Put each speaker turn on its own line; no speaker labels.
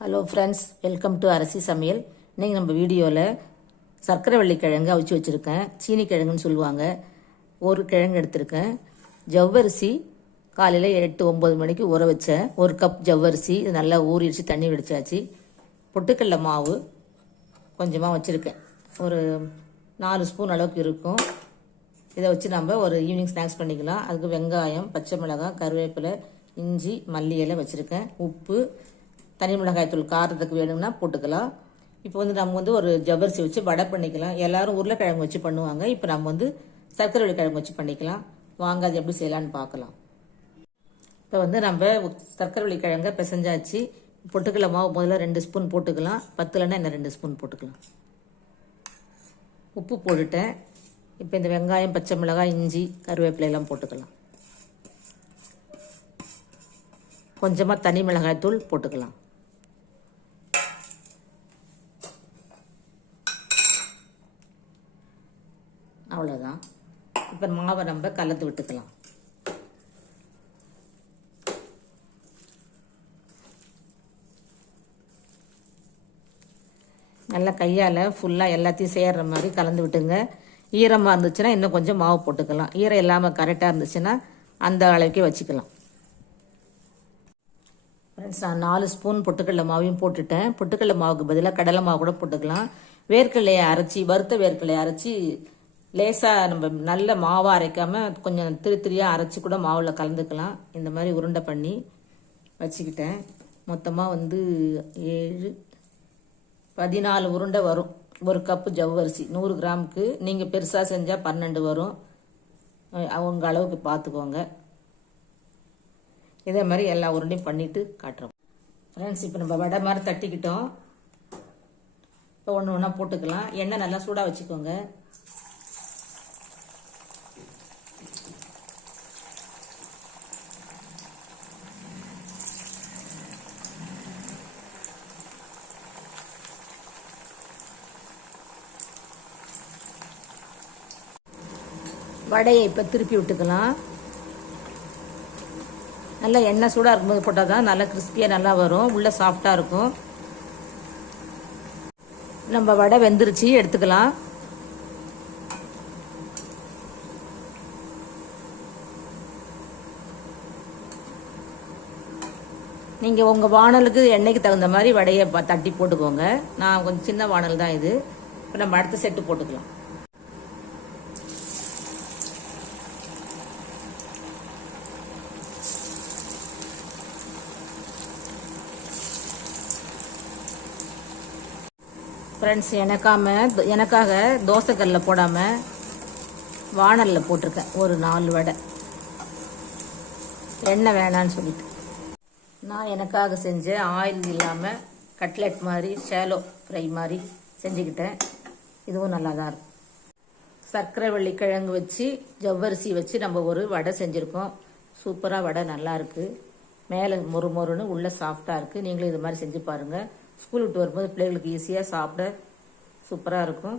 Hello friends welcome to Arasi Samayal இன்றைக்கி நம்ம வீடியோவில் சர்க்கரை வள்ளி கிழங்கு அவிச்சு வச்சுருக்கேன். சீனி கிழங்குன்னு சொல்லுவாங்க. ஒரு கிழங்கு எடுத்திருக்கேன். ஜவ்வரிசி காலையில் எட்டு ஒம்பது மணிக்கு ஊற வச்சேன். ஒரு கப் ஜவ்வரிசி இது நல்லா ஊறிடுச்சு தண்ணி வெடிச்சாச்சு. பொட்டுக்கடலை மாவு கொஞ்சமாக வச்சுருக்கேன். ஒரு நாலு ஸ்பூன் அளவுக்கு இருக்கும். இதை வச்சு நம்ம ஒரு ஈவினிங் ஸ்நாக்ஸ் பண்ணிக்கலாம். அதுக்கு வெங்காயம் பச்சை மிளகாய் கருவேப்பிலை இஞ்சி மல்லி இலை வச்சுருக்கேன். உப்பு தனி மிளகாய்த்தூள் காரத்துக்கு வேணும்னா போட்டுக்கலாம். இப்போ வந்து நம்ம வந்து ஒரு ஜவ்வரிசி வச்சு வடை பண்ணிக்கலாம். எல்லாரும் உருளைக்கிழங்கு வச்சு பண்ணுவாங்க. இப்போ நம்ம வந்து சர்க்கரை வள்ளி கிழங்கு வச்சு பண்ணிக்கலாம். வாங்க அது எப்படி செய்யலான்னு பார்க்கலாம். இப்போ வந்து நம்ம சர்க்கரை வள்ளி பிசைஞ்சாச்சு. பொட்டுக்கல மாவு முதல்ல ரெண்டு ஸ்பூன் போட்டுக்கலாம். பத்துலன்னா என்ன ரெண்டு ஸ்பூன் போட்டுக்கலாம். உப்பு போட்டுட்டேன். இப்போ இந்த வெங்காயம் பச்சை மிளகாய் இஞ்சி கருவேப்பிலை எல்லாம் போட்டுக்கலாம். கொஞ்சமாக தனி மிளகாய் தூள் போட்டுக்கலாம். அவ்வளோதான் இப்போ மாவை நம்ம கலந்து விட்டுக்கலாம். நல்லா கையால் ஃபுல்லாக எல்லாத்தையும் சேர்ற மாதிரி கலந்து விட்டுங்க. ஈரமாக இருந்துச்சுன்னா இன்னும் கொஞ்சம் மாவு போட்டுக்கலாம். ஈரம் இல்லாமல் கரெக்டாக இருந்துச்சுன்னா அந்த அளவுக்கே வச்சுக்கலாம். ஃப்ரெண்ட்ஸ் நான் நாலு ஸ்பூன் பொட்டுக்கடலை மாவையும் போட்டுட்டேன். பொட்டுக்கடலை மாவுக்கு பதிலாக கடலை மாவு கூட போட்டுக்கலாம். வேர்க்கடலையை அரைச்சி வறுத்த வேர்க்கடலையை அரைச்சி லேசாக நம்ம நல்ல மாவாக அரைக்காமல் கொஞ்சம் திரு திரியாக அரைச்சி கூட மாவில் கலந்துக்கலாம். இந்த மாதிரி உருண்டை பண்ணி வச்சுக்கிட்டேன். மொத்தமாக வந்து ஏழு பதினாலு உருண்டை வரும். ஒரு கப்பு ஜவ்வரிசி நூறு கிராமுக்கு. நீங்கள் பெருசாக செஞ்சால் பன்னெண்டு வரும். அவங்க அளவுக்கு பார்த்துக்கோங்க இதே மாதிரி எல்லா உருண்டையும் பண்ணிவிட்டு காட்டுறோம். ஃப்ரெண்ட்ஸ் இப்போ நம்ம வடை மாதிரி தட்டிக்கிட்டோம். இப்போ ஒன்று ஒன்றா போட்டுக்கலாம். எண்ணெய் நல்லா சூடாக வச்சுக்கோங்க. வடையை இப்போ திருப்பி விட்டுக்கலாம். நல்லா எண்ணெய் சூடாக இருக்கும்போது போட்டால் தான் நல்லா கிறிஸ்பியாக நல்லா வரும். உள்ளே சாஃப்டாக இருக்கும். நம்ம வடை வெந்துருச்சு எடுத்துக்கலாம். நீங்கள் உங்கள் வானலுக்கு எண்ணெய்க்கு தகுந்த மாதிரி வடையை ப- தட்டி போட்டுக்கோங்க. நான் கொஞ்சம் சின்ன வானல் தான் இது. இப்போ நம்ம அடுத்த செட்டு போட்டுக்கலாம். ஃப்ரெண்ட்ஸ் எனக்காம எனக்காக தோசைக்கல்ல போடாமல் வானலில் போட்டிருக்கேன். ஒரு நாலு வடை. எண்ணெய் வேணான்னு சொல்லிட்டு. நான் எனக்காக செஞ்ச ஆயில் இல்லாமல் கட்லெட் மாதிரி ஷேலோ ஃப்ரை மாதிரி செஞ்சுக்கிட்டேன். இதுவும் நல்லா தான் இருக்கும். சர்க்கரை வெள்ளிக்கிழங்கு வச்சு ஜவ்வரிசி வச்சு நம்ம ஒரு வடை செஞ்சுருக்கோம். சூப்பராக வடை நல்லா இருக்குது மேலே மொறு மொறுன்னு உள்ளே சாஃப்டாக இருக்குது நீங்களும் இது மாதிரி செஞ்சு பாருங்கள் ஸ்கூல் விட்டு வரும்போது பிள்ளைகளுக்கு ஈஸியாக சாப்பிட சூப்பராக இருக்கும்.